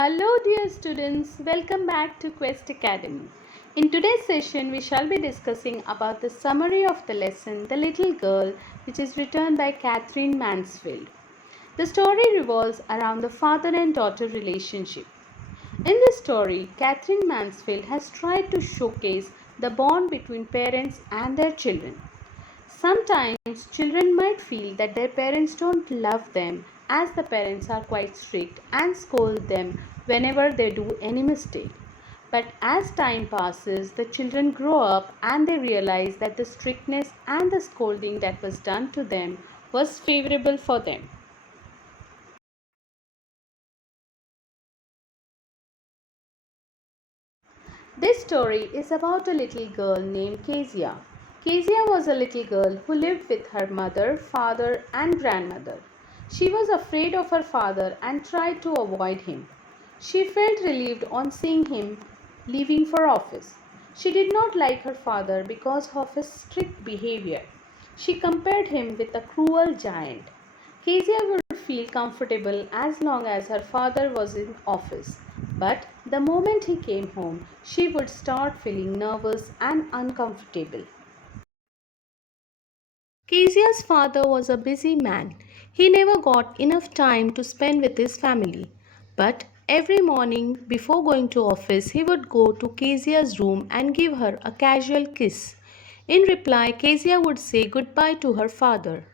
Hello, dear students. Welcome back to Quest Academy. In today's session, we shall be discussing about the summary of the lesson, The Little Girl, which is written by Catherine Mansfield. The story revolves around the father and daughter relationship. In this story, Catherine Mansfield has tried to showcase the bond between parents and their children. Sometimes children might feel that their parents don't love them as the parents are quite strict and scold them whenever they do any mistake. But as time passes, the children grow up and they realize that the strictness and the scolding that was done to them was favorable for them. This story is about a little girl named Kezia. Kezia was a little girl who lived with her mother, father, and grandmother. She was afraid of her father and tried to avoid him. She felt relieved on seeing him leaving for office. She did not like her father because of his strict behavior. She compared him with a cruel giant. Kezia would feel comfortable as long as her father was in office. But the moment he came home, she would start feeling nervous and uncomfortable. Kezia's father was a busy man. He never got enough time to spend with his family. But every morning before going to office, he would go to Kezia's room and give her a casual kiss. In reply, Kezia would say goodbye to her father.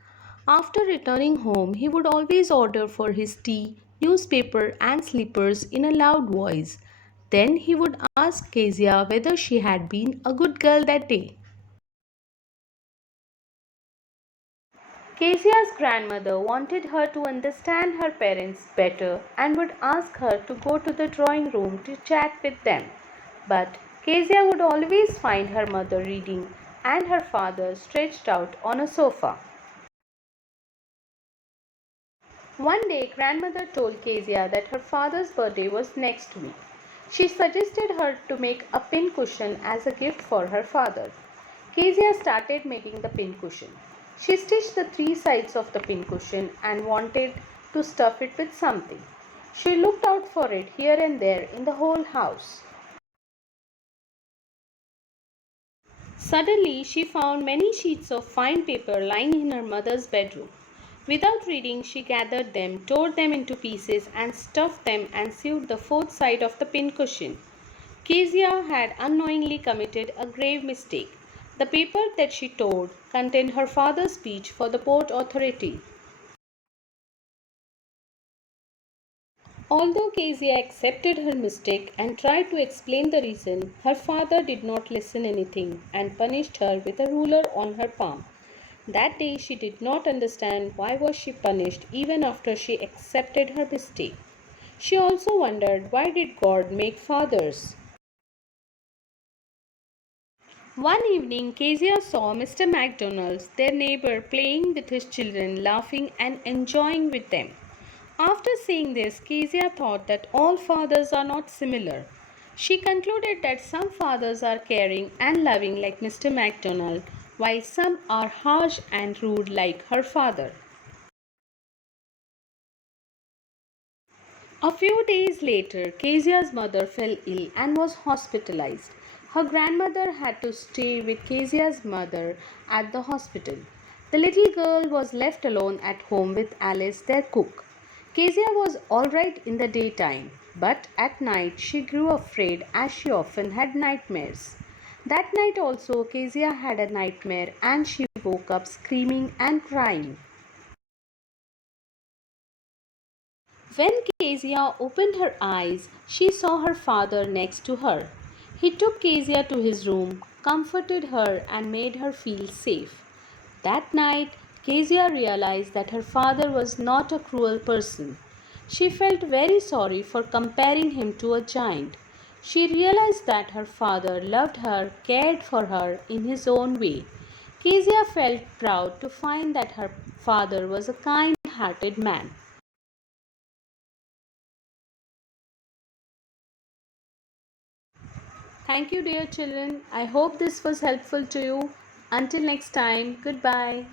After returning home, he would always order for his tea, newspaper, and slippers in a loud voice. Then he would ask Kezia whether she had been a good girl that day. Kezia's grandmother wanted her to understand her parents better and would ask her to go to the drawing room to chat with them. But Kezia would always find her mother reading and her father stretched out on a sofa. One day, grandmother told Kezia that her father's birthday was next week. She suggested her to make a pin cushion as a gift for her father. Kezia started making the pin cushion. She stitched the three sides of the pin cushion and wanted to stuff it with something. She looked out for it here and there in the whole house. Suddenly, she found many sheets of fine paper lying in her mother's bedroom. Without reading, she gathered them, tore them into pieces, and stuffed them and sewed the fourth side of the pincushion. Kezia had unknowingly committed a grave mistake. The paper that she tore contained her father's speech for the Port Authority. Although Kezia accepted her mistake and tried to explain the reason, her father did not listen anything and punished her with a ruler on her palm. That day she did not understand why was she punished even after she accepted her mistake. She also wondered why did God make fathers? One evening Kezia saw Mr. McDonald's, their neighbor, playing with his children, laughing and enjoying with them. After seeing this, Kezia thought that all fathers are not similar. She concluded that some fathers are caring and loving like Mr. McDonald, while some are harsh and rude like her father. A few days later, Kezia's mother fell ill and was hospitalized. Her grandmother had to stay with Kezia's mother at the hospital. The little girl was left alone at home with Alice, their cook. Kezia was all right in the daytime, but at night she grew afraid as she often had nightmares. That night also, Kezia had a nightmare and she woke up screaming and crying. When Kezia opened her eyes, she saw her father next to her. He took Kezia to his room, comforted her, and made her feel safe. That night, Kezia realized that her father was not a cruel person. She felt very sorry for comparing him to a giant. She realized that her father loved her, cared for her in his own way. Kezia felt proud to find that her father was a kind hearted man. Thank you, dear children. I hope this was helpful to you. Until next time, goodbye.